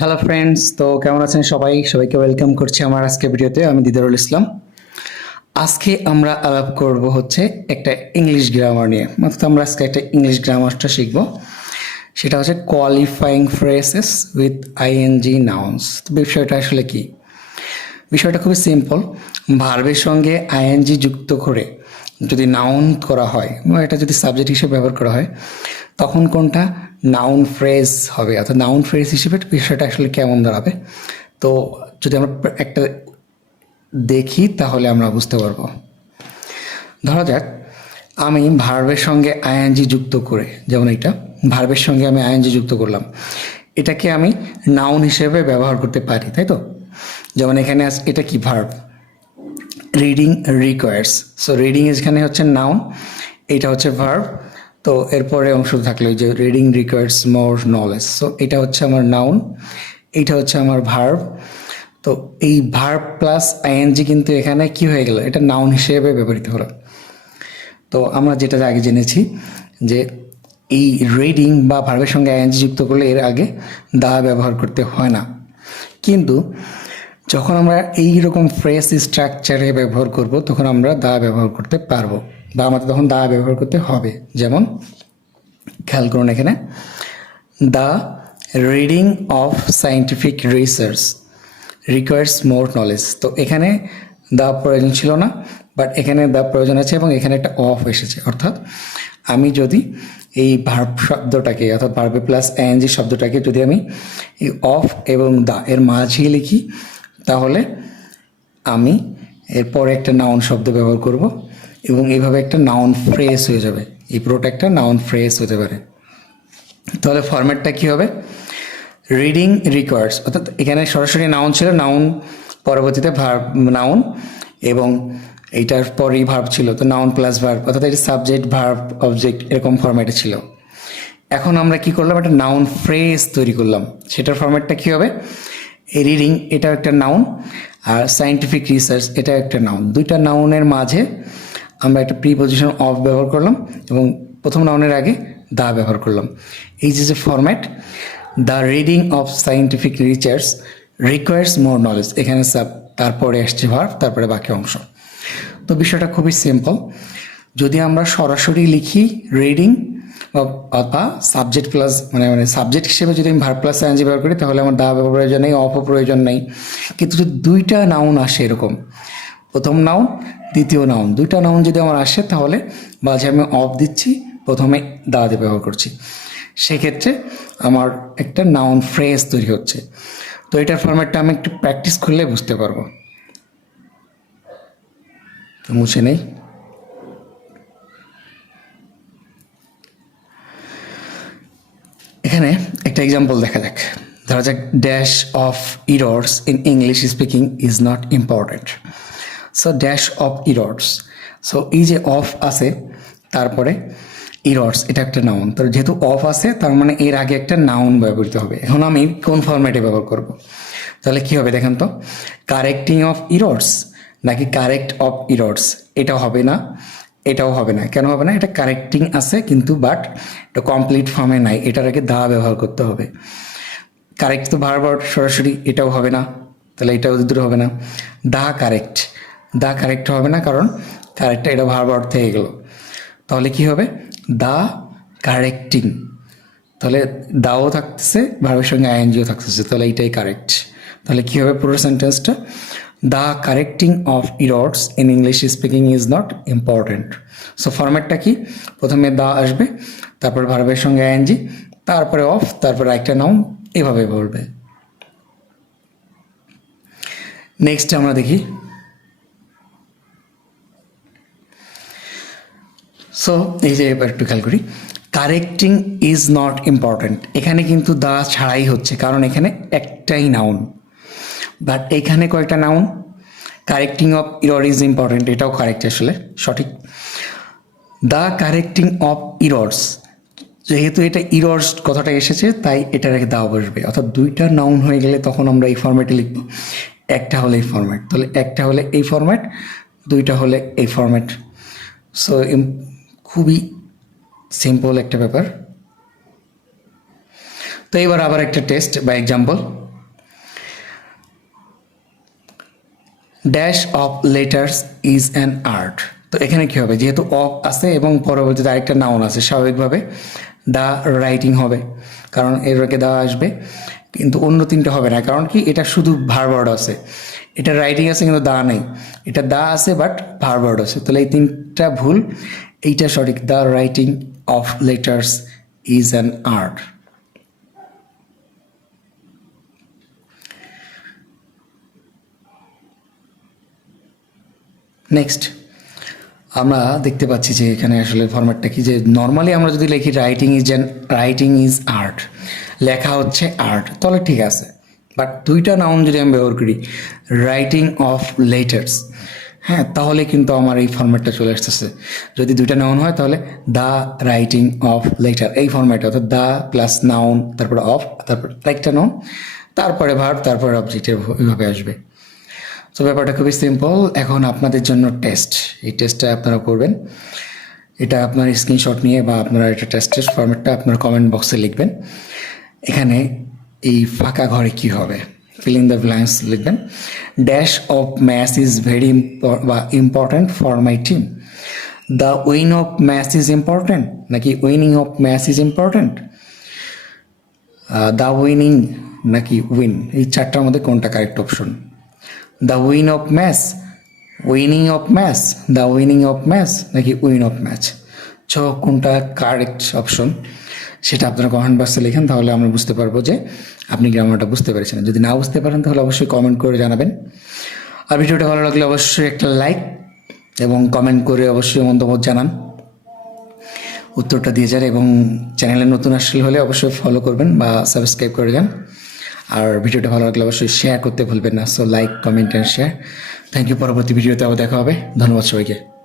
Hello friends তো কেমন আছেন সবাই? সবাইকে ওয়েলকাম করছি আমার আজকে ভিডিওতে, আমি দিদারুল ইসলাম। আজকে আমরা আলাপ করব হচ্ছে একটা ইংলিশ গ্রামার নিয়ে। অর্থাৎ আমরা আজকে একটা ইংলিশ গ্রামারটা শিখব। সেটা হচ্ছে qualifying phrases with ING nouns তো বিষয়টা আসলে কি? বিষয়টা খুবই সিম্পল ভার্বের সঙ্গে আইএনজি যুক্ত করে যদি নাউন করা হয়, বা এটা যদি সাবজেক্ট হিসেবে ব্যবহার করা হয়, তখন কোনটা? নাউন ফ্রেজ হবে, অর্থাৎ নাউন ফ্রেজ হিসেবে বিষয়টা আসলে কেমন দাঁড়াবে? তো যদি আমরা একটা দেখি, তাহলে আমরা বুঝতে পারব। ধরা যাক, আমি ভার্বের সঙ্গে আইএনজি যুক্ত করে, যেমন এটা ভার্বের সঙ্গে আমি আইএনজি যুক্ত করলাম। এটাকে আমি নাউন হিসেবে ব্যবহার করতে পারি, তাই তো? যেমন এখানে এটা কি verb reading requires so reading এখানে হচ্ছে নাউন এটা হচ্ছে ভার্ব তো এরপরে অংশ থাকল যে reading requires more knowledge so এটা হচ্ছে আমার নাউন এটা হচ্ছে আমার ভার্ব তো এই ভার্ব প্লাস আইএনজি কিন্তু এখানে কি হয়ে গেল? এটা নাউন হিসেবে ব্যবহৃত হলো। তো আমরা যেটা আগে জেনেছি যে এই রিডিং বা ভার্বের সঙ্গে আইএনজি যুক্ত করলে এর আগে দা ব্যবহার করতে হয় না। কিন্তু যখন আমরা এই রকম ফ্রেশ স্ট্রাকচারে ব্যবহার করব, তখন আমরা দা ব্যবহার করতে পারব। বা আমাদের তখন দা ব্যবহার করতে হবে। যেমন, খেয়াল করুন এখানে the reading of scientific research requires more knowledge. তো এখানে দা প্রয়োজন ছিল না, বাট এখানে দা প্রয়োজন আছে এবং এখানে একটা অফ এসেছে। অর্থাৎ আমি যদি এই ভার্ব শব্দটাকে অর্থাৎ ভার্বে প্লাস এনজি শব্দটাকে যদি আমি এই অফ এবং দা এর মাঝে লিখি, তাহলে আমি এরপরে একটা নাউন শব্দ ব্যবহার করব। এবং এইভাবে একটা নাউন ফ্রেস হয়ে যাবে। এই পুরোটা একটা নাউন ফ্রেস হতে পারে। তাহলে ফরম্যাটটা কি হবে? রিডিং রিকোয়ার্স অর্থাৎ এখানে সরাসরি নাউন ছিল নাউন পরবর্তীতে ভার্ব নাউন এবং এইটার পরেই ভার্ব ছিল, তো নাউন প্লাস ভার্ব অর্থাৎ এটা সাবজেক্ট ভার্ব অবজেক্ট এরকম ফরম্যাটে ছিল। এখন আমরা কি করলাম? একটা নাউন ফ্রেজ তৈরি করলাম। সেটার ফরম্যাটটা কি হবে? এই রিডিং এটা একটা নাউন আর সায়েন্টিফিক রিসার্চ এটা একটা নাউন দুইটা নাউনের মাঝে আমরা একটা প্রিপোজিশন অফ ব্যবহার করলাম এবং প্রথম নাউনের আগে দা ব্যবহার করলাম। এই যে format the reading of scientific research requires more knowledge এখানে সাব তারপরে আসছে ভার্ভ তারপরে বাকি অংশ। তো বিষয়টা খুবই সিম্পল যদি আমরা সরাসরি লিখি রিডিং অথবা সাবজেক্ট প্লাস মানে মানে সাবজেক্ট হিসেবে যদি আমি ভার প্লাস এনজি ব্যবহার করি, তাহলে আমার দা ব্যবহার প্রয়োজন নেই অফ প্রয়োজন নেই। কিন্তু যদি দুইটা নাউন আসে এরকম প্রথম নাউন দ্বিতীয় নাউন দুইটা নাউন যদি আমার আসে, তাহলে মাঝে আমি অফ দিচ্ছি, প্রথমে দা দিয়ে ব্যবহার করছি। সেক্ষেত্রে আমার একটা নাউন ফ্রেজ তৈরি হচ্ছে। তো এটার ফরম্যাটটা আমি একটু প্র্যাকটিস করলে বুঝতে পারব। তো মুছে নেই। এখানে একটা এক্সাম্পল দেখা যাক। ধরা যাক dash of errors in English speaking is not important so dash of errors so এই যে অফ আছে, তারপরে ইরর্স এটা একটা নাউন তো যেহেতু অফ আছে, তার মানে এর আগে একটা নাউন ব্যবহৃত হবে। এখন আমি কোন ফরম্যাটে ব্যবহার করব? তাহলে কি হবে দেখেন তো? কারেক্টিং অফ ইরডস নাকি কারেক্ট অফ ইরডস এটা হবে না, এটাও হবে না। কেন হবে না? এটা কারেক্টিং আছে কিন্তু বাট এটা কমপ্লিট ফর্মে নাই। এটার আগে দা ব্যবহার করতে হবে। কারেক্ট তো বারবার সরাসরি এটাও হবে না। তাহলে এটাও দূর হবে না। দা কারেক্ট দা কারেক্ট হবে না কারণ কারেক্টটা এটা বারবার থেকে গেল। তাহলে কি হবে? দা কারেক্টিং তাহলে দাও থাকতেছে, ভার্বের সঙ্গে আইএনজিও থাকতেছে, তাহলে এইটাই কারেক্ট তাহলে কী হবে পুরো সেন্টেন্সটা the correcting of errors in English speaking is not important so ফরম্যাটটা কি? প্রথমে দা আসবে, তারপর ভার্বের সঙ্গে আইএনজি তারপরে অফ তারপরে একটা নাউন এভাবে বলবে। নেক্সট আমরা দেখি। সো এই যে এবার একটু খেয়াল করি। কারেক্টিং ইজ নট ইম্পর্ট্যান্ট এখানে কিন্তু দা ছাড়াই হচ্ছে, কারণ এখানে একটাই নাউন বাট এখানে কয়েকটা noun correcting of error is important এটাও কারেক্ট আসলে, সঠিক। দ্য কারেক্টিং অফ ইরর্স যেহেতু এটা ইরর্স কথাটা এসেছে, তাই এটার আগে দাও বসবে। অর্থাৎ দুইটা নাউন হয়ে গেলে তখন আমরা এই ফরম্যাটে লিখব। একটা হলে এই ফরম্যাট তাহলে একটা হলে এই ফরম্যাট দুইটা হলে এই ফরম্যাট সো খুবই সিম্পল একটা ব্যাপার। তো এবার আবার একটা টেস্ট বা example dash of letters is an art তো এখানে কী হবে? যেহেতু অফ আছে এবং পরবর্তীতে আরেকটা নাউন আছে, স্বাভাবিকভাবে দা রাইটিং হবে। কারণ এরকে দেওয়া আসবে। কিন্তু অন্য তিনটা হবে না। কারণ কি? এটা শুধু ভারবার্ড আছে। এটা রাইটিং আছে কিন্তু দা নেই। এটা দা আছে বাট ভারবার্ড আছে। তাহলে এই তিনটা ভুল এইটা সঠিক। The writing of letters is an art next আমরা দেখতে পাচ্ছি যে এখানে আসলে ফরম্যাটটা কি, যে নর্মালি আমরা যদি লিখি writing is an writing is art লেখা হচ্ছে আর্ট তাহলে ঠিক আছে। বাট দুইটা নাউন যদি আমি ব্যবহার করি রাইটিং অফ লেটার্স হ্যাঁ তাহলে কিন্তু আমার এই ফরম্যাটটা চলে আসতেছে। যদি দুইটা নাউন হয়, তাহলে দ্য রাইটিং অফ লেটার এই ফরম্যাটে অর্থাৎ দ্য প্লাস নাউন তারপরে অফ তারপর আরেকটা নাউন তারপরে ভার্ব তারপরে অবজেক্টের এইভাবে আসবে। তো ব্যাপারটা খুবই সিম্পল এখন আপনাদের জন্য টেস্ট এই টেস্টটা আপনারা করবেন। এটা আপনার স্ক্রিনশট নিয়ে বা আপনারা এটা টেস্টের ফরম্যাটটা আপনার কমেন্ট বক্সে লিখবেন। এখানে এই ফাঁকা ঘরে কি হবে? ফিলিং দ্য ব্ল্যাঙ্কস লিখবেন। Dash of math is very important for my team the win of math is important নাকি winning of math is important the winning নাকি উইন এই চারটার মধ্যে কোনটা correct option the win of match winning of match the winning of match নাকি win of match ছ, কোনটা correct option সেটা আপনারা কমেন্ট বক্সে লিখেন, তাহলে আমরা বুঝতে পারব যে আপনি গ্রামারটা বুঝতে পেরেছেন। যদি না বুঝতে পারেন, তাহলে অবশ্যই কমেন্ট করে জানাবেন। আর ভিডিওটা ভালো লাগলে অবশ্যই একটা লাইক এবং কমেন্ট করে অবশ্যই মন্তব্য জানান। উত্তরটা দিয়ে যান এবং চ্যানেলে নতুন আসলে হলে অবশ্যই ফলো করবেন বা সাবস্ক্রাইব করে যান। আর ভিডিওটা ভালো লাগলে অবশ্যই শেয়ার করতে ভুলবেন না। So like comment and share thank you পরবর্তী ভিডিওতে আবার দেখা হবে। ধন্যবাদ সবাইকে।